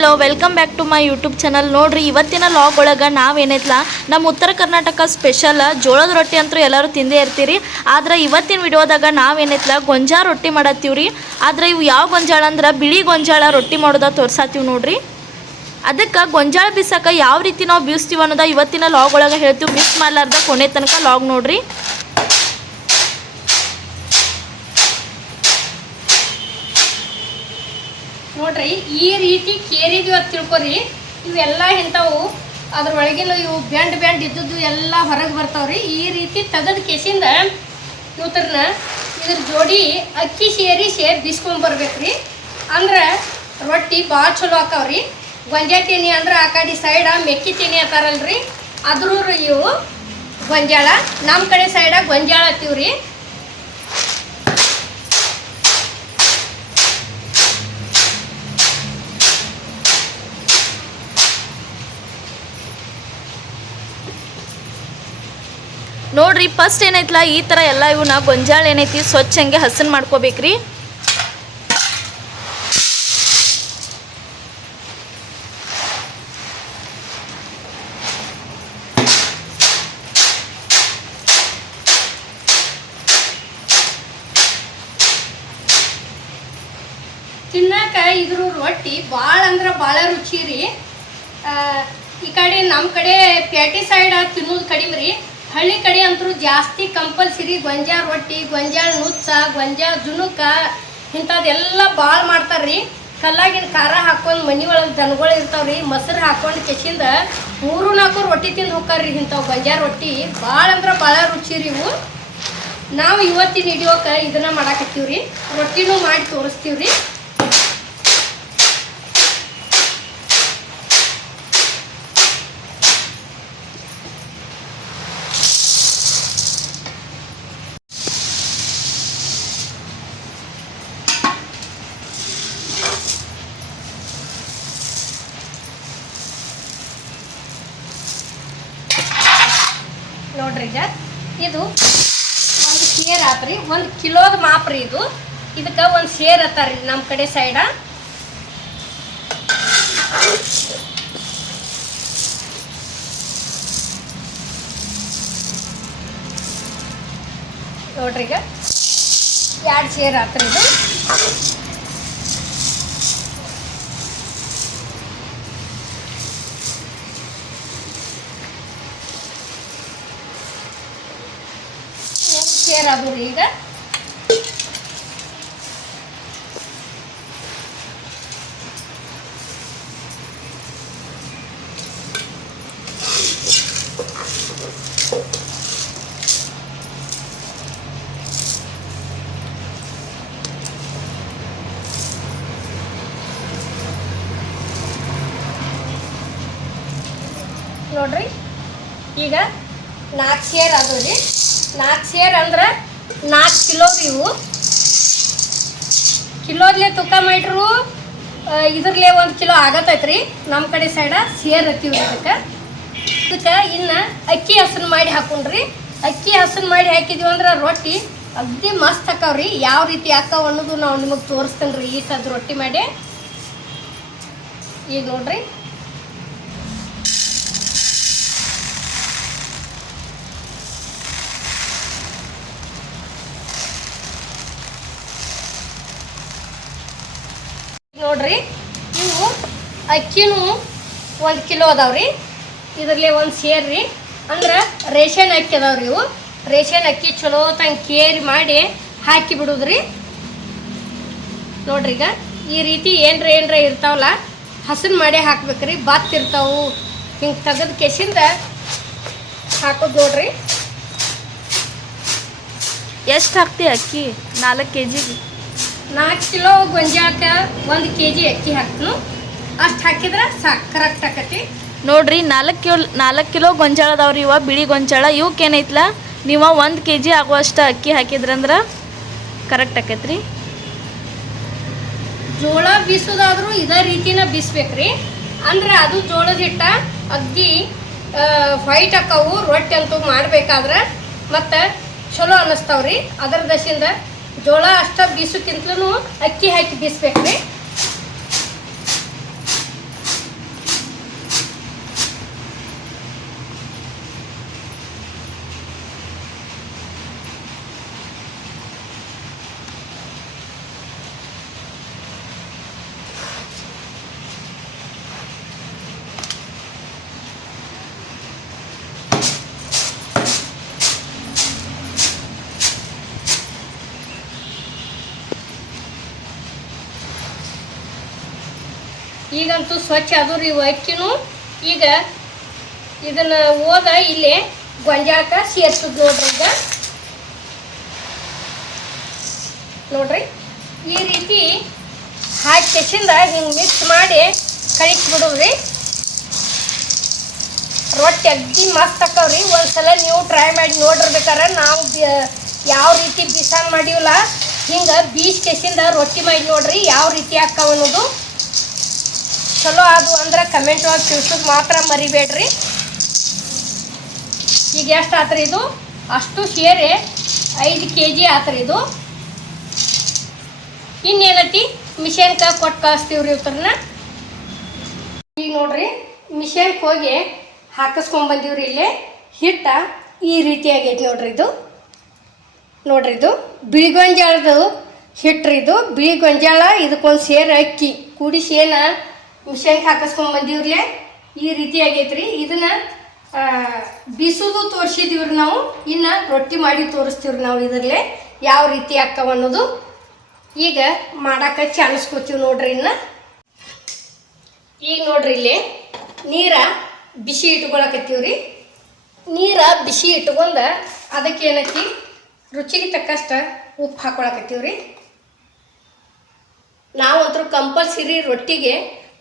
Hello welcome back to my YouTube channel. ನೋಡ್ರಿ ಇವತ್ತಿನ log ಒಳಗೆ ನಾವೇನೈತ್ಲ ನಮ್ಮ ಉತ್ತರ ಕರ್ನಾಟಕ ಸ್ಪೆಷಲ್ ಜೋಳದ ರೊಟ್ಟಿ ಅಂತೂ ಎಲ್ಲರೂ ತಿಂದೇ ಇರ್ತೀರಿ. ಆದ್ರೆ ಇವತ್ತಿನ ವಿಡಿಯೋದಾಗ ನಾವೇನೈತ್ಲ ಗೊಂಜಾಳ ರೊಟ್ಟಿ ಮಾಡತ್ತೀವ್ರಿ. ಆದ್ರೆ ಇವು ಯಾವ ಗೊಂಜಾಳ ಅಂದ್ರೆ ಬಿಳಿ ಗೊಂಜಾಳ ರೊಟ್ಟಿ ಮಾಡೋದ ತೋರ್ಸಾತೀವಿ ನೋಡ್ರಿ. ಅದಕ್ಕೆ ಗೊಂಜಾಳ ಬೀಸಕ ಯಾವ ರೀತಿ ನಾವು ಬೀಸ್ತೀವಿ ಅನ್ನೋದ ಇವತ್ತಿನ ಲಾಗ್ ಒಳಗೆ ಹೇಳ್ತೀವಿ. ಮಿಸ್ ಮಾಡಲಾರ್ದ ಕೊನೆ ತನಕ ಲಾಗ್ ನೋಡ್ರಿ. ನೋಡ್ರಿ ಈ ರೀತಿ ಕೇರಿದ್ವಿ ಅಂತ ತಿಳ್ಕೊರಿ. ಇವೆಲ್ಲ ಇಂಥವು ಅದ್ರೊಳಗಿನ ಇವು ಬೆಂಡ್ ಇದ್ದದ್ದು ಎಲ್ಲ ಹೊರಗೆ ಬರ್ತಾವ್ರಿ. ಈ ರೀತಿ ತೆಗೆದ ಕೆಸಿಂದ ಇವ್ರನ್ನ ಇದ್ರ ಜೋಡಿ ಅಕ್ಕಿ ಸೇರಿಸಿ ಬಿಸ್ಕೊಂಬರ್ಬೇಕ್ರಿ. ಅಂದ್ರೆ ರೊಟ್ಟಿ ಭಾಳ ಚಲೋ ಆಕಾವ್ರಿ. ಗೊಂಜಾಳ ತಿನ್ನಿ ಅಂದ್ರೆ ಆ ಕಡೆ ಸೈಡ ಮೆಕ್ಕಿ ತಿನ್ನಿ ಅಂತಾರಲ್ರಿ, ಅದ್ರೂ ಇವು ಗೊಂಜಾಳ. ನಮ್ಮ ಕಡೆ ಸೈಡ ಗೊಂಜಾಳ ಹತ್ತೀವ್ರಿ. ನೋಡ್ರಿ ಫಸ್ಟ್ ಏನೈತ್ಲ ಈ ಥರ ಎಲ್ಲ ಇವನ್ನ ಗೊಂಜಾಳ ಏನೈತಿ ಸ್ವಚ್ಛ ಹಂಗೆ ಹಸನ್ ಮಾಡ್ಕೋಬೇಕ್ರಿ. ತಿನ್ನಾಕ ಇದ್ರ ರೊಟ್ಟಿ ಭಾಳ ಅಂದ್ರೆ ಭಾಳ ರುಚಿ ರೀ. ಈ ಕಡೆ ನಮ್ಮ ಕಡೆ ಪ್ಯಾಟಿ ಸೈಡ್ ತಿನ್ನೋದು ಕಡಿಮೆ ರೀ. ಹಳ್ಳಿ ಕಡೆ ಅಂತೂ ಜಾಸ್ತಿ ಕಂಪಲ್ಸರಿ ಗೊಂಜಾಳ ರೊಟ್ಟಿ, ಗೊಂಜಾಳ ನುಚ್ಚ, ಗೊಂಜಾಳ ಜುನುಕ ಇಂಥದ್ದೆಲ್ಲ ಭಾಳ ಮಾಡ್ತಾರೆ ರೀ. ಕಲ್ಲಾಗಿನ ಖಾರ ಹಾಕೊಂಡು ಮನೆ ಒಳಗೆ ದನಗಳು ಇರ್ತಾವ್ರಿ, ಮೊಸರು ಹಾಕೊಂಡು ಕೆಸಿಂದ 3-4 ರೊಟ್ಟಿ ತಿಂದು ಹೋಗ್ತಾರ್ರಿ. ಇಂಥವು ಗೊಂಜಾಳ ರೊಟ್ಟಿ ಭಾಳ ಅಂದ್ರೆ ಭಾಳ ರುಚಿ ರೀ ಇವು. ನಾವು ಇವತ್ತಿನ ಹಿಡಿಯೋಕೆ ಇದನ್ನು ಮಾಡಾಕತ್ತೀವಿ ರೀ. ರೊಟ್ಟಿನೂ ಮಾಡಿ ತೋರಿಸ್ತೀವಿ ರೀ. ನೋಡ್ರಿ ಈಗ ಇದು ಒಂದು ಸೇರ್ ಆತ್ರಿ. 1 ಕಿಲೋದ ಮಾಪ್ರಿ ಇದು. ಇದಕ್ಕೆ ಒಂದು ಸೇರ್ ಅತ್ತಾರಿ ನಮ್ಮ ಕಡೆ ಸೈಡ. ನೋಡ್ರಿ ಈಗ 2 ಸೇರ್ ಆತ್ರಿ ಇದು. ಸೇರ್ ಅದು ರೀ. ಈಗ ನೋಡ್ರಿ ಈಗ 4 ಸೇರ್ ಅದು ರೀ. 4 ಸೇರ್ ಅಂದ್ರೆ 4 ಕಿಲೋ ಇವು. ಕಿಲೋದ್ಲೆ ತೂಕ ಮಾಡಿರು ಇದ್ರಲ್ಲೇ 1 ಕಿಲೋ ಆಗತ್ತೈತ್ರಿ. ನಮ್ಮ ಕಡೆ ಸೈಡ ಸೇರ್ ಹತ್ತೀವಿ ಇದಕ್ಕೆ ಇನ್ನು ಅಕ್ಕಿ ಹಸನ್ ಮಾಡಿ ಹಾಕೊಂಡ್ರಿ. ಅಕ್ಕಿ ಹಸನ್ ಮಾಡಿ ಹಾಕಿದ್ವಿ ಅಂದ್ರೆ ರೊಟ್ಟಿ ಅಗ್ದಿ ಮಸ್ತ್ ಹಾಕಾವ್ರಿ. ಯಾವ ರೀತಿ ಹಾಕಾವ ಅನ್ನೋದು ನಾವು ನಿಮಗೆ ತೋರಿಸ್ತೇನೆ ರೀ ಈ ಸದ್ ರೊಟ್ಟಿ ಮಾಡಿ. ಈಗ ನೋಡ್ರಿ ನೋಡ್ರಿ ಇವು ಅಕ್ಕಿನೂ 1 ಕಿಲೋ ಅದಾವ್ರಿ. ಇದರಲ್ಲಿ 1 ಸೇರ್ ರೀ. ಅಂದ್ರೆ ರೇಷನ್ ಅಕ್ಕಿ ಅದಾವ್ರಿ ಇವು. ರೇಷನ್ ಅಕ್ಕಿ ಚಲೋ ತಂಗೆ ಕೇರಿ ಮಾಡಿ ಹಾಕಿ ಬಿಡುದ್ರಿ. ನೋಡ್ರಿ ಈಗ ಈ ರೀತಿ ಏನರ ಇರ್ತಾವಲ್ಲ ಹಸನ್ ಮಾಡಿ ಹಾಕ್ಬೇಕ್ರಿ. ಬಾತ್ ಇರ್ತಾವು ಹಿಂಗೆ ತೆಗೆದು ಕೆಸಿಂದ ಹಾಕೋದು ನೋಡ್ರಿ. ಎಷ್ಟು ಹಾಕ್ತಿ ಅಕ್ಕಿ? 4 kg 4 ಕಿಲೋ ಗೊಂಜಾಳಕ್ಕೆ 1 kg ಅಕ್ಕಿ ಹಾಕ್ತನು. ಅಷ್ಟು ಹಾಕಿದ್ರೆ ಸಾಕು, ಕರೆಕ್ಟ್ ಆಕತಿ. ನೋಡ್ರಿ 4 ಕಿಲೋ ಗೊಂಜಾಳ ಅದಾವ್ರಿ. ಇವ ಬಿಳಿ ಗೊಂಜಾಳ. ಇವಕ್ಕೆ ಏನೈತ್ಲ ನೀವು 1 kg ಆಗುವಷ್ಟು ಅಕ್ಕಿ ಹಾಕಿದ್ರಂದ್ರೆ ಕರೆಕ್ಟ್ ಆಕೈತ್ರಿ. ಜೋಳ ಬೀಸೋದಾದ್ರೂ ಇದೇ ರೀತಿನ ಬೀಸ್ಬೇಕ್ರಿ. ಅಂದ್ರೆ ಅದು ಜೋಳದ ಹಿಟ್ಟ ಅಗ್ದಿ ವೈಟ್ ಹಾಕವು. ರೊಟ್ಟಿ ಅಂತೂ ಮಾಡಬೇಕಾದ್ರೆ ಮತ್ತು ಚಲೋ ಅನ್ನಿಸ್ತಾವ್ರಿ. ಅದರ ದಶಿಂದ ಜೋಳ ಅಷ್ಟ ಬೀಸೋಕ್ಕಿಂತಲೂ ಅಕ್ಕಿ ಹಾಕಿ ಬೀಸ್ಬೇಕ್ರಿ. ಈಗಂತೂ ಸ್ವಚ್ಛ ಅದು ರೀ ಅಕ್ಕಿನೂ. ಈಗ ಇದನ್ನು ಇಲ್ಲಿ ಗೊಂಜಾಳಕ್ಕೆ ಸೇರ್ಸೋದು ನೋಡ್ರಿ. ಈಗ ನೋಡ್ರಿ ಈ ರೀತಿ ಹಾಕಿ ಕೆಸಿಂದ ಹಿಂಗೆ ಮಿಕ್ಸ್ ಮಾಡಿ ಕಳಿಸ್ಬಿಡೋದ್ರಿ. ರೊಟ್ಟಿ ಅಗ್ದಿ ಮಸ್ತ್ ಆಕವ್ರಿ. ಒಂದ್ಸಲ ನೀವು ಟ್ರೈ ಮಾಡಿ ನೋಡಿರ್ಬೇಕಾರೆ ನಾವು ಯಾವ ರೀತಿ ಬಿಸಾನ್ ಮಾಡೀವಲ್ಲ ಹಿಂಗೆ ಬೀಸ್ ಕೆಸಿಂದ ರೊಟ್ಟಿ ಮಾಡಿ ನೋಡ್ರಿ ಯಾವ ರೀತಿ ಆಕ್ಕಾವ ಅನ್ನೋದು. ಚಲೋ ಅದು ಅಂದ್ರೆ ಕಮೆಂಟ್ ಒಳಗೆ ತಿಳಿಸೋದು ಮಾತ್ರ ಮರಿಬೇಡ್ರಿ. ಈಗ ಎಷ್ಟು ಆತ್ರಿ ಇದು? ಅಷ್ಟು ಸೇರಿ 5 kg ಆತ್ರಿ ಇದು. ಇನ್ನೇನೈತಿ ಮಿಷನ್ಗೆ ಕೊಟ್ಟು ಕಳಿಸ್ತೀವ್ರಿ ಇವ್ರನ್ನ. ಈಗ ನೋಡ್ರಿ ಮಿಷನ್ಗೆ ಹೋಗಿ ಹಾಕಿಸ್ಕೊಂಡ್ಬಂದೀವ್ರಿ. ಇಲ್ಲೇ ಹಿಟ್ಟ ಈ ರೀತಿ ಆಗೈತಿ ನೋಡ್ರಿ. ನೋಡ್ರಿ ಇದು ಬಿಳಿ ಗೊಂಜಾಳದ ಹಿಟ್ರಿ. ಇದು ಬಿಳಿ ಗೊಂಜಾಳ ಇದಕ್ಕೊಂದು ಸೇರು ಅಕ್ಕಿ ಕೂಡಿಸಿ ಮಿಷನ್ಗೆ ಹಾಕಿಸ್ಕೊಂಡ್ಬಂದೀವ್ರಲ್ಲೇ ಈ ರೀತಿ ಆಗೈತ್ರಿ. ಇದನ್ನು ಬೀಸೋದು ತೋರಿಸಿದೀವ್ರಿ ನಾವು. ಇನ್ನು ರೊಟ್ಟಿ ಮಾಡಿ ತೋರಿಸ್ತೀವ್ರಿ ನಾವು ಇದರಲ್ಲೇ ಯಾವ ರೀತಿ ಆಕ್ಕವ ಅನ್ನೋದು. ಈಗ ಮಾಡಕ್ಕೆ ಚಾಲಿಸ್ಕೊತೀವಿ ನೋಡ್ರಿ. ಈಗ ನೋಡ್ರಿ ಇಲ್ಲಿ ನೀರ ಬಿಸಿ ಇಟ್ಕೊಳಕತ್ತೀವ್ರಿ. ನೀರ ಬಿಸಿ ಇಟ್ಕೊಂಡು ಅದಕ್ಕೆ ಏನೈತಿ ರುಚಿಗೆ ತಕ್ಕಷ್ಟು ಉಪ್ಪು ಹಾಕೊಳಕತ್ತೀವ್ರಿ. ನಾವಂತರೂ ಕಂಪಲ್ಸರಿ ರೊಟ್ಟಿಗೆ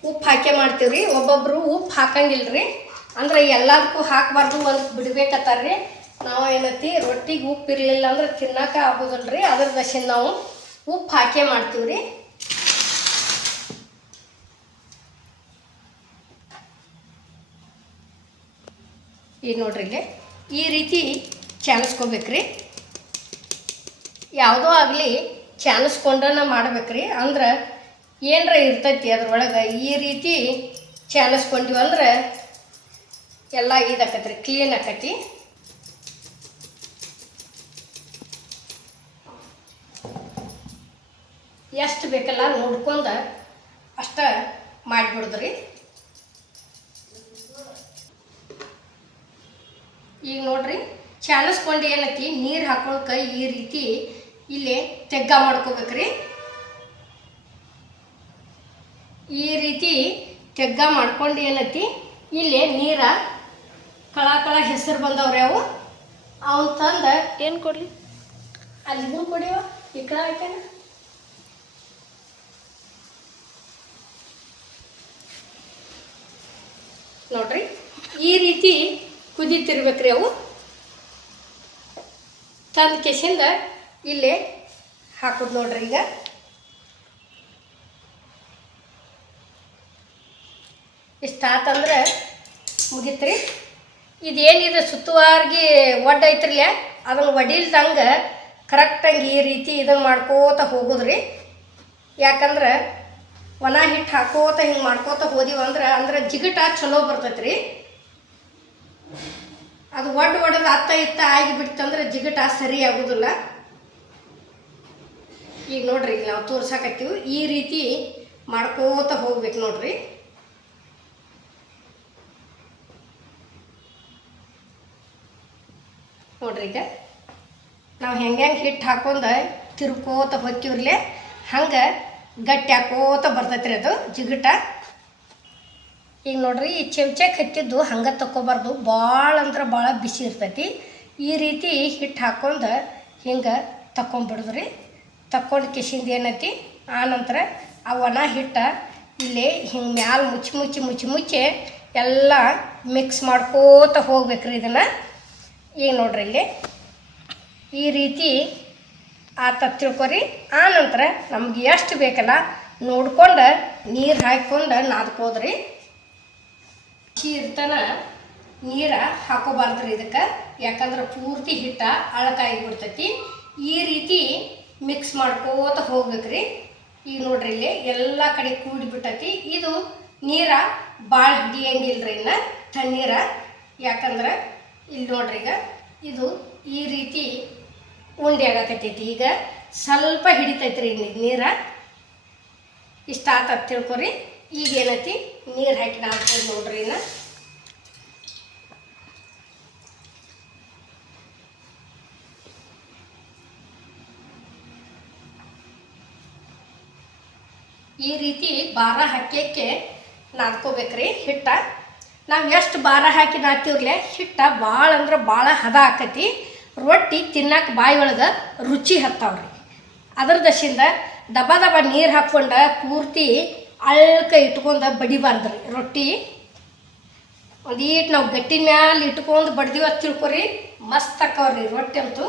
ಉಪ್ಪು ಹಾಕೇ ಮಾಡ್ತೀವ್ರಿ. ಒಬ್ಬೊಬ್ಬರು ಉಪ್ಪು ಹಾಕಂಗಿಲ್ರಿ, ಅಂದ್ರೆ ಎಲ್ಲದಕ್ಕೂ ಹಾಕಬಾರ್ದು ಒಂದು ಬಿಡ್ಬೇಕತ್ತಾರ್ರಿ. ನಾವು ಏನೈತಿ ರೊಟ್ಟಿಗೆ ಉಪ್ಪು ಇರಲಿಲ್ಲ ಅಂದ್ರೆ ತಿನ್ನೋಕೆ ಆಗೋದಿಲ್ರಿ. ಅದ್ರ ದಶಿಂದ ನಾವು ಉಪ್ಪು ಹಾಕೇ ಮಾಡ್ತೀವ್ರಿ. ಈಗ ನೋಡ್ರಿ ಇಲ್ಲಿ ಈ ರೀತಿ ಚಾಲಿಸ್ಕೋಬೇಕ್ರಿ. ಯಾವುದೋ ಆಗಲಿ ಚಾಲಿಸ್ಕೊಂಡನ ಮಾಡ್ಬೇಕ್ರಿ. ಅಂದ್ರೆ ಏನರ ಇರ್ತೈತಿ ಅದ್ರೊಳಗೆ. ಈ ರೀತಿ ಚಾಲಿಸ್ಕೊಂಡಿವಿ ಅಂದ್ರೆ ಎಲ್ಲ ಇದಾಕತ್ರಿ, ಕ್ಲೀನ್ ಆಕತಿ. ಎಷ್ಟು ಬೇಕಲ್ಲ ನೋಡ್ಕೊಂಡು ಅಷ್ಟ ಮಾಡಿಬಿಡ್ದ್ರಿ. ಈಗ ನೋಡ್ರಿ ಚಾಲಿಸ್ಕೊಂಡು ಏನೈತಿ ನೀರು ಹಾಕೊಳಕ್ಕೆ ಈ ರೀತಿ ಇಲ್ಲಿ ತೆಗ್ಗ ಮಾಡ್ಕೋಬೇಕ್ರಿ. ಈ ರೀತಿ ತೆಗ್ಗ ಮಾಡ್ಕೊಂಡು ಏನೈತಿ ಇಲ್ಲಿ ನೀರ ಕಳ ಹೆಸರು ಬಂದವ್ರಿ. ಅವನ್ ತಂದು ಏನು ಕೊಡಲಿ ಅಲ್ಲಿ ಇದನ್ನು ಕೊಡಿವ ಈ ಕಳ ಹಾಕ್ಯಾನ. ನೋಡ್ರಿ ಈ ರೀತಿ ಕುದೀತಿರ್ಬೇಕ್ರಿ. ಅವು ತಂದ ಕೆಸಿಂದ ಇಲ್ಲೇ ಹಾಕೋದು ನೋಡ್ರಿ. ಈಗ ಇಷ್ಟಾತಂದ್ರೆ ಮುಗಿತ್ರಿ. ಇದೇನಿದೆ ಸುತ್ತುವಾರ್ಗಿ ಒಡ್ಡ ಐತ್ರಿಲ್ಲ, ಅದನ್ನು ಒಡಿಲ್ದಂಗೆ ಕರೆಕ್ಟಾಗಿ ಈ ರೀತಿ ಇದನ್ನು ಮಾಡ್ಕೋತ ಹೋಗೋದ್ರಿ. ಯಾಕಂದ್ರೆ ಒಣ ಹಿಟ್ಟು ಹಾಕೋತ ಹಿಂಗೆ ಮಾಡ್ಕೋತ ಹೋದಿವಂದ್ರೆ ಜಿಗಟ ಚಲೋ ಬರ್ತೈತ್ರಿ. ಅದು ಒಡ್ದು ಅತ್ತ ಇತ್ತ ಆಗಿಬಿಡ್ತಂದ್ರೆ ಜಿಗಟ ಸರಿ ಆಗೋದಿಲ್ಲ. ಈಗ ನೋಡ್ರಿ ಈಗ ನಾವು ತೋರ್ಸಾಕತ್ತೀವಿ ಈ ರೀತಿ ಮಾಡ್ಕೋತ ಹೋಗ್ಬೇಕು ನೋಡ್ರಿ. ನೋಡ್ರಿ ಈಗ ನಾವು ಹೆಂಗೆ ಹಿಟ್ಟು ಹಾಕೊಂಡು ತಿರ್ಕೋತ ಹೊಕ್ಕಿವ್ರಲೆ ಹಂಗೆ ಗಟ್ಟಿ ಹಾಕೋತ ಬರ್ತೈತ್ರಿ ಅದು ಜಿಗಟ. ಈಗ ನೋಡ್ರಿ ಈ ಚೆಮ್ಚಕ್ಕೆ ಹತ್ತಿದ್ದು ಹಂಗೆ ತಕ್ಕೋಬಾರ್ದು, ಭಾಳ ಅಂದ್ರೆ ಭಾಳ ಬಿಸಿ ಇರ್ತೈತಿ. ಈ ರೀತಿ ಹಿಟ್ಟು ಹಾಕೊಂಡು ಹಿಂಗೆ ತಕ್ಕೊಂಬಿಡಿದ್ರಿ. ತಕ್ಕೊಂಡು ಕಿಶಿಂದ ಏನೈತಿ ಆನಂತರ ಆ ಒಣ ಹಿಟ್ಟು ಇಲ್ಲಿ ಹಿಂಗೆ ಮ್ಯಾಲೆ ಮುಚ್ಚಿ ಎಲ್ಲ ಮಿಕ್ಸ್ ಮಾಡ್ಕೋತ ಹೋಗ್ಬೇಕ್ರಿ ಇದನ್ನು. ಈಗ ನೋಡ್ರಿ ಇಲ್ಲಿ ಈ ರೀತಿ ಆತ ತಿಳ್ಕೊರಿ. ಆನಂತರ ನಮ್ಗೆ ಎಷ್ಟು ಬೇಕಲ್ಲ ನೋಡ್ಕೊಂಡು ನೀರು ಹಾಕ್ಕೊಂಡು ನಾದ್ಕೋದ್ರಿ. ಬಿಸಿ ಇರ್ತಾನ ನೀರು ಹಾಕೋಬಾರ್ದ್ರಿ ಇದಕ್ಕೆ, ಯಾಕಂದ್ರೆ ಪೂರ್ತಿ ಹಿಟ್ಟ ಅಳಕಾಗಿಬಿಡ್ತೈತಿ. ಈ ರೀತಿ ಮಿಕ್ಸ್ ಮಾಡ್ಕೋತ ಹೋಗ್ಬೇಕ್ರಿ. ಈಗ ನೋಡ್ರಿ ಇಲ್ಲಿ ಎಲ್ಲ ಕಡೆ ಕೂಡಿಬಿಟ್ಟೈತಿ. ಇದು ನೀರ ಭಾಳ ಹಿಡಿಯಂಗಿಲ್ರಿ, ಇನ್ನು ತಣ್ಣೀರ. ಯಾಕಂದ್ರೆ ಇಲ್ಲಿ ನೋಡ್ರಿ ಈಗ ಇದು ಈ ರೀತಿ ಉಂಡೆ ಆಗಕತ್ತೈತಿ. ಈಗ ಸ್ವಲ್ಪ ಹಿಡಿತೈತ್ರಿ ನೀರ. ಇಷ್ಟ ಆತ ತಿಳ್ಕೊರಿ. ಈಗ ಏನೈತಿ ನೀರು ಹಾಕಿ ನಾದ್ಕೊಂಡು ನೋಡ್ರಿ. ಇನ್ನು ಈ ರೀತಿ ಭಾರ ಹಾಕ್ಯಕ್ಕೆ ನಾದ್ಕೋಬೇಕ್ರಿ ಹಿಟ್ಟ. ನಾವು ಎಷ್ಟು ಭಾರ ಹಾಕಿ ನಾದ್ತೀವ್ರಲೆ ಹಿಟ್ಟ ಭಾಳ ಅಂದ್ರೆ ಭಾಳ ಹದ ಆಕತಿ. ರೊಟ್ಟಿ ತಿನ್ನಕ್ಕೆ ಬಾಯಿ ಒಳಗೆ ರುಚಿ ಹತ್ತಾವ್ರಿ. ಅದ್ರ ದಶಿಂದ ದಬ ದಬ ನೀರು ಹಾಕ್ಕೊಂಡು ಪೂರ್ತಿ ಅಳ್ಕ ಇಟ್ಕೊಂಡು ಬಡಿಬಾರ್ದ್ರಿ ರೊಟ್ಟಿ. ಒಂದೀಟ್ ನಾವು ಗಟ್ಟಿನ ಮ್ಯಾಲೆ ಇಟ್ಕೊಂಡು ಬಡ್ದೀವಿ ಅಂತ ತಿಳ್ಕೊರಿ, ಮಸ್ತ್ ಆಕ್ಕವ್ರಿ ರೊಟ್ಟಿ ಅಂತೂ.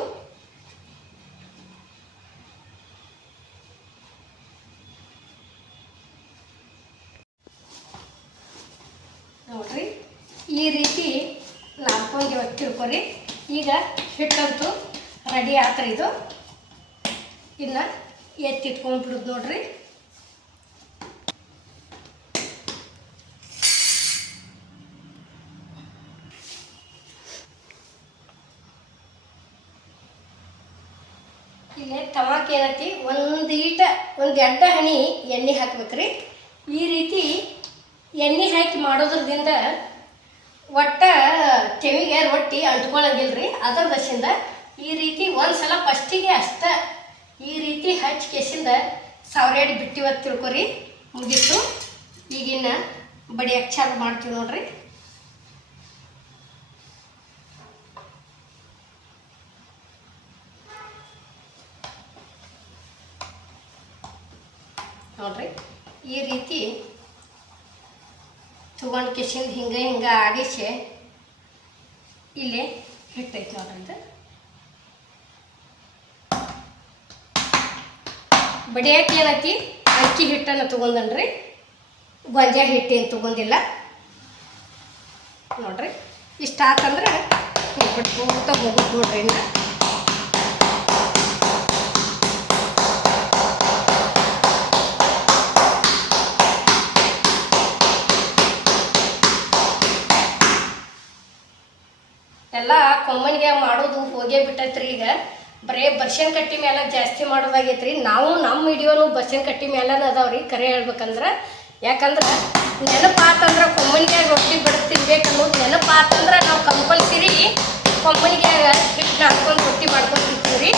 ನೋಡ್ರಿ ಈ ರೀತಿ ನಾದ್ಕೊಂಡು ತಿಳ್ಕೊರಿ. ಈಗ ಹಿಟ್ಟಂತೂ ರೆಡಿ ಆತ್ರಿ. ಇದು ಇನ್ನು ಎತ್ತಿಟ್ಕೊಂಡ್ಬಿಡುದು ನೋಡ್ರಿ. ಇಲ್ಲೇ ತವಾಕ್ ಏನೈತಿ ಒಂದು ಎಡ್ಡ ಹನಿ ಎಣ್ಣೆ ಹಾಕ್ಬೇಕ್ರಿ. ಈ ರೀತಿ ಎಣ್ಣೆ ಹಾಕಿ ಮಾಡೋದ್ರದಿಂದ ಒಟ್ಟ ತೆವಿಗೆ ರೊಟ್ಟಿ ಅಂಟ್ಕೊಳಂಗಿಲ್ರಿ. ಅದರ ದಶಿಂದ ಈ ರೀತಿ ಒಂದ್ಸಲ ಫಸ್ಟಿಗೆ ಅಷ್ಟ ಈ ರೀತಿ ಹಚ್ಚಿ ಕೆಸಿಂದ ಸಾವಿರ ಬಿಟ್ಟಿವತ್ತು ತಿಳ್ಕೊರಿ, ಮುಗೀತು. ಈಗಿನ ಬಡಿಯಕ್ಕೆ ಚಾಲು ಮಾಡ್ತೀವಿ ನೋಡ್ರಿ. ನೋಡ್ರಿ ಈ ರೀತಿ ತಗೊಂಡು ಕೆಸಿಂದ ಹಿಂಗೆ ಆಡಿಸಿ ಇಲ್ಲೇ ಹಿಟ್ಟೈತೆ ನೋಡ್ರಿ. ಇದು ಬಡಿಯಕ್ಕೆ ಏನೈತಿ ಅಕ್ಕಿ ಹಿಟ್ಟನ್ನು ತೊಗೊಂಡನ್ರಿ, ಗೊಂಜಾಳ ಹಿಟ್ಟೇನು ತೊಗೊಂಡಿಲ್ಲ ನೋಡ್ರಿ. ಇಷ್ಟ ಆತಂದ್ರೆ ಬಿಟ್ಕೋತ ಹೋಗೋದು ನೋಡ್ರಿ. ಇನ್ನು ಎಲ್ಲ ಕೊಮ್ಮನಿಗೆ ಮಾಡೋದು ಹೋಗೇ ಬಿಟ್ಟೈತ್ರಿ. ಈಗ ಬರೀ ಬರ್ಷನ್ ಕಟ್ಟಿ ಮೇಲೆ ಜಾಸ್ತಿ ಮಾಡೋದಾಗೈತ್ರಿ. ನಾವು ನಮ್ಮ ವಿಡಿಯೋನು ಬರ್ಷನ್ ಕಟ್ಟಿ ಮೇಲನ ಅದಾವ್ರಿ ಕರೆ ಹೇಳ್ಬೇಕಂದ್ರೆ. ಯಾಕಂದ್ರೆ ನೆನಪಾತಂದ್ರೆ ಕೊಮ್ಮನಿಗೆ ರೊಟ್ಟಿ ಬಿಡು ತಿನ್ಬೇಕನ್ನೋದು ನೆನಪಾತಂದ್ರೆ ನಾವು ಕಂಪಲ್ಸರಿ ಕೊಮ್ಮನಿಗೆ ಹಿಟ್ಟು ಹಾಕ್ಕೊಂಡು ರೊಟ್ಟಿ ಮಾಡ್ಕೊಂಡು ತಿಂತೀವಿ.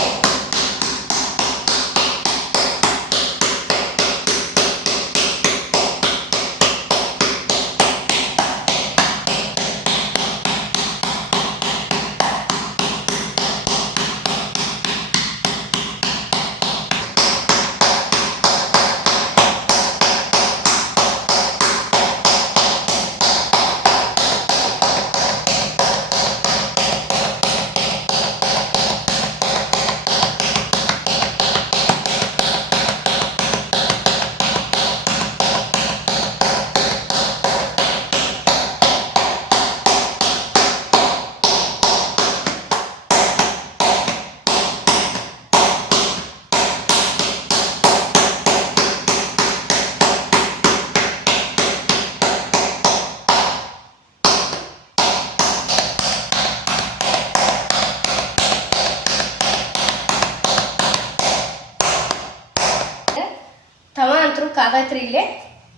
ತವ ಅಂತೂ ಕಾದೈತ್ರಿ. ಇಲ್ಲೇ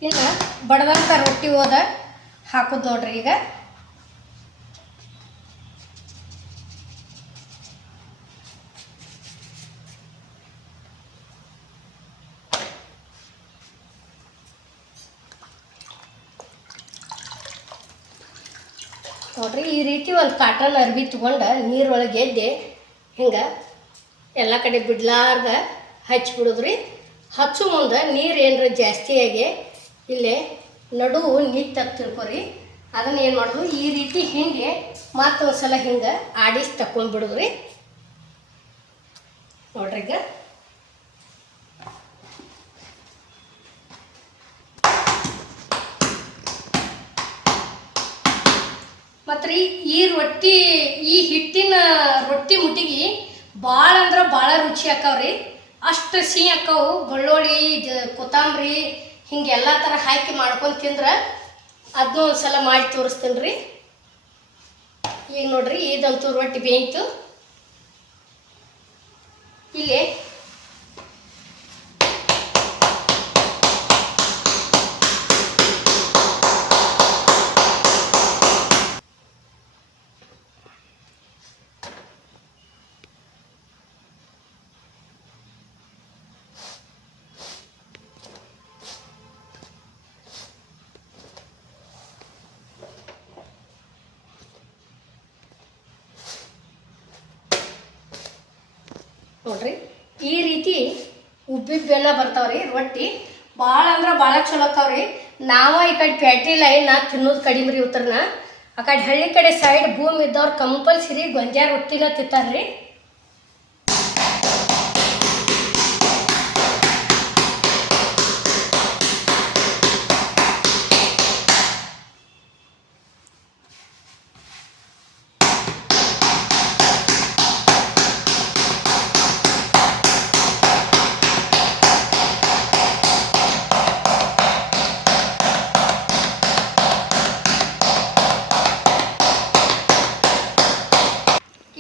ಇನ್ನು ಬಡದಂಥ ರೊಟ್ಟಿ ಹೋದ ಹಾಕೋದು ನೋಡ್ರಿ. ಈಗ ನೋಡ್ರಿ ಈ ರೀತಿ ಒಂದು ಕಾಟನ್ ಅರ್ಬಿ ತೊಗೊಂಡು ನೀರೊಳಗೆ ಎದ್ದೆ ಹಿಂಗೆ ಎಲ್ಲ ಕಡೆ ಬಿಡ್ಲಾರ್ದ ಹಚ್ಚಿಬಿಡೋದ್ರಿ. ಹಚ್ಚು ಮುಂದೆ ನೀರು ಏನರ ಜಾಸ್ತಿಯಾಗಿ ಇಲ್ಲೇ ನಡುವು ನಿಂತು ತಿಳ್ಕೊರಿ. ಅದನ್ನು ಏನು ಮಾಡೋದು ಈ ರೀತಿ ಹಿಂಗೆ ಮತ್ತೊಂದು ಸಲ ಹಿಂಗೆ ಆಡಿಸಿ ತಗೊಂಡ್ಬಿಡೋದ್ರಿ. ನೋಡ್ರಿ ಈಗ ಮತ್ತು ರೀ ಈ ಹಿಟ್ಟಿನ ರೊಟ್ಟಿ ಮುಟ್ಟಿಗೆ ಭಾಳ ಅಂದ್ರೆ ಭಾಳ ರುಚಿ ಆಕ್ಕವ್ರಿ. ಅಷ್ಟು ಸಿಹಿ ಆಕ್ಕವು. ಬೆಳ್ಳುಳ್ಳಿ ಕೊತ್ತಂಬರಿ ಹಿಂಗೆಲ್ಲ ಥರ ಹಾಕಿ ಮಾಡ್ಕೊಂಡು ತಿಂದ್ರೆ ಅದನ್ನೂ ಒಂದು ಸಲ ಮಾಡಿ ತೋರಿಸ್ತೀನಿ ರೀ. ಈಗ ನೋಡ್ರಿ ಇದಂತೂ ರೊಟ್ಟಿ ಬೇಯಿತು. ಇಲ್ಲಿ ನೋಡ್ರಿ ಈ ರೀತಿ ಉಬ್ಬಿಬ್ಬೆಲ್ಲ ಬರ್ತಾವ್ರಿ ರೊಟ್ಟಿ ಭಾಳ ಅಂದ್ರೆ ಭಾಳ ಚಲೋ ಆಕಾವ್ರಿ. ನಾವು ಈ ಕಡೆ ಪ್ಯಾಟಿ ಲೈನ್ ತಿನ್ನೋದು ಕಡಿಮೆ ರೀ ಉತ್ತರನ. ಆ ಕಡೆ ಹಳ್ಳಿ ಕಡೆ ಸೈಡ್ ಭೂಮಿ ಇದ್ದವ್ರು ಕಂಪಲ್ಸರಿ ಗೊಂಜಾಳ ರೊಟ್ಟಿನ ತಿಂತಾರ್ರಿ.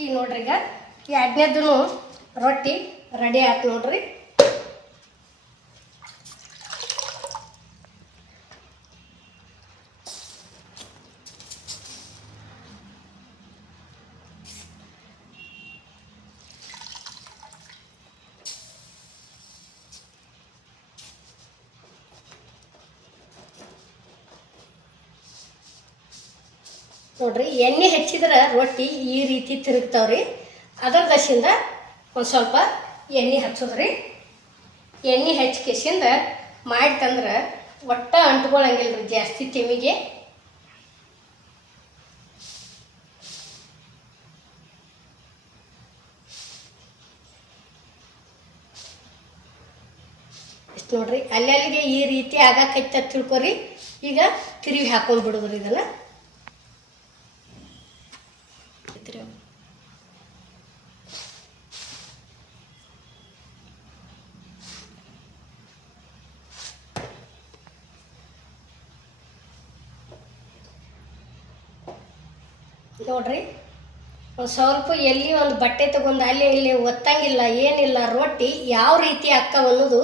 ಈಗ ನೋಡ್ರಿ ಈಗ ಎರಡನೇದು ರೊಟ್ಟಿ ರೆಡಿ ಆಯ್ತು ನೋಡ್ರಿ. ನೋಡ್ರಿ ಎಣ್ಣೆ ಹೆಚ್ಚಿದ್ರೆ ರೊಟ್ಟಿ ಈ ರೀತಿ ತಿರುಗ್ತಾವ್ರಿ. ಅದರ ದಶಿಂದ ಒಂದು ಸ್ವಲ್ಪ ಎಣ್ಣೆ ಹಚ್ಚೋದ್ರಿ. ಎಣ್ಣೆ ಹಚ್ಚಿಕೆಸಿಂದ ಮಾಡ್ತಂದ್ರೆ ಒಟ್ಟ ಅಂಟ್ಕೊಳಂಗಿಲ್ಲ ರೀ ಜಾಸ್ತಿ ತೆಮಿಗೆ. ಇಷ್ಟು ನೋಡ್ರಿ ಅಲ್ಲಲ್ಲಿಗೆ ಈ ರೀತಿ ಆಗಾಕೈತೆ ತಿಳ್ಕೊರಿ. ಈಗ ತಿರುವಿ ಹಾಕೊಂಡು ಬಿಡೋದ್ರಿ ಇದನ್ನು. ನೋಡ್ರಿ ಒಂದು ಸ್ವಲ್ಪ ಎಲ್ಲಿ ಒಂದು ಬಟ್ಟೆ ತಗೊಂಡು ಅಲ್ಲಿ ಇಲ್ಲಿ ಒತ್ತಂಗಿಲ್ಲ ಏನಿಲ್ಲ. ರೊಟ್ಟಿ ಯಾವ ರೀತಿ ಅಕ್ಕವ ಅನ್ನೋದು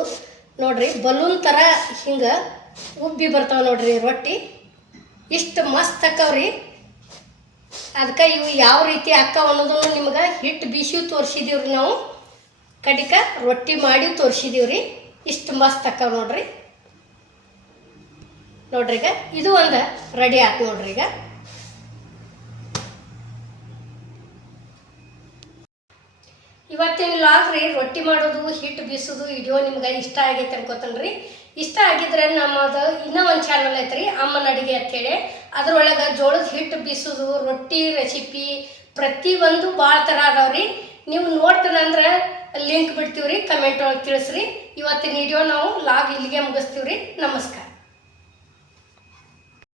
ನೋಡ್ರಿ ಬಲೂನ್ ಥರ ಹಿಂಗೆ ಉಬ್ಬಿ ಬರ್ತಾವೆ ನೋಡ್ರಿ ರೊಟ್ಟಿ. ಇಷ್ಟು ಮಸ್ತ್ ಅಕ್ಕವ್ರಿ. ಅದಕ್ಕೆ ಇವು ಯಾವ ರೀತಿ ಅಕ್ಕವ ಅನ್ನೋದನ್ನು ನಿಮ್ಗೆ ಹಿಟ್ಟು ಬೀಸಿ ತೋರಿಸಿದೀವ್ರಿ. ನಾವು ಕಡಿಕ ರೊಟ್ಟಿ ಮಾಡಿ ತೋರಿಸಿದೀವ್ರಿ. ಇಷ್ಟು ಮಸ್ತ್ ಅಕ್ಕವ ನೋಡ್ರಿ. ನೋಡ್ರಿ ಈಗ ಇದು ಒಂದು ರೆಡಿ ಆಯ್ತು ನೋಡ್ರಿ. ಈಗ ಇವತ್ತಿನ ಲಾಗ್ ರೀ ರೊಟ್ಟಿ ಮಾಡೋದು ಹಿಟ್ಟು ಬೀಸೋದು ವಿಡಿಯೋ ನಿಮ್ಗೆ ಇಷ್ಟ ಆಗೈತೆ ಅನ್ಕೋತನ್ರಿ. ಇಷ್ಟ ಆಗಿದ್ರೆ ನಮ್ಮದು ಇನ್ನೂ ಒಂದು ಚಾನಲ್ ಐತ್ರಿ ಅಮ್ಮನ ಅಡುಗೆ ಅಂತೇಳಿ. ಅದ್ರೊಳಗೆ ಜೋಳದ ಹಿಟ್ಟು ಬೀಸೋದು ರೊಟ್ಟಿ ರೆಸಿಪಿ ಪ್ರತಿಯೊಂದು ಭಾಳ ಥರ ಅದಾವ್ರಿ. ನೀವು ನೋಡ್ತೀರಂದ್ರೆ ಲಿಂಕ್ ಬಿಡ್ತೀವ್ರಿ, ಕಮೆಂಟ್ ಒಳಗೆ ತಿಳಿಸ್ರಿ. ಇವತ್ತಿನ ವಿಡಿಯೋ ನಾವು ಲಾಗ್ ಇಲ್ಲಿಗೆ ಮುಗಿಸ್ತೀವ್ರಿ. ನಮಸ್ಕಾರ.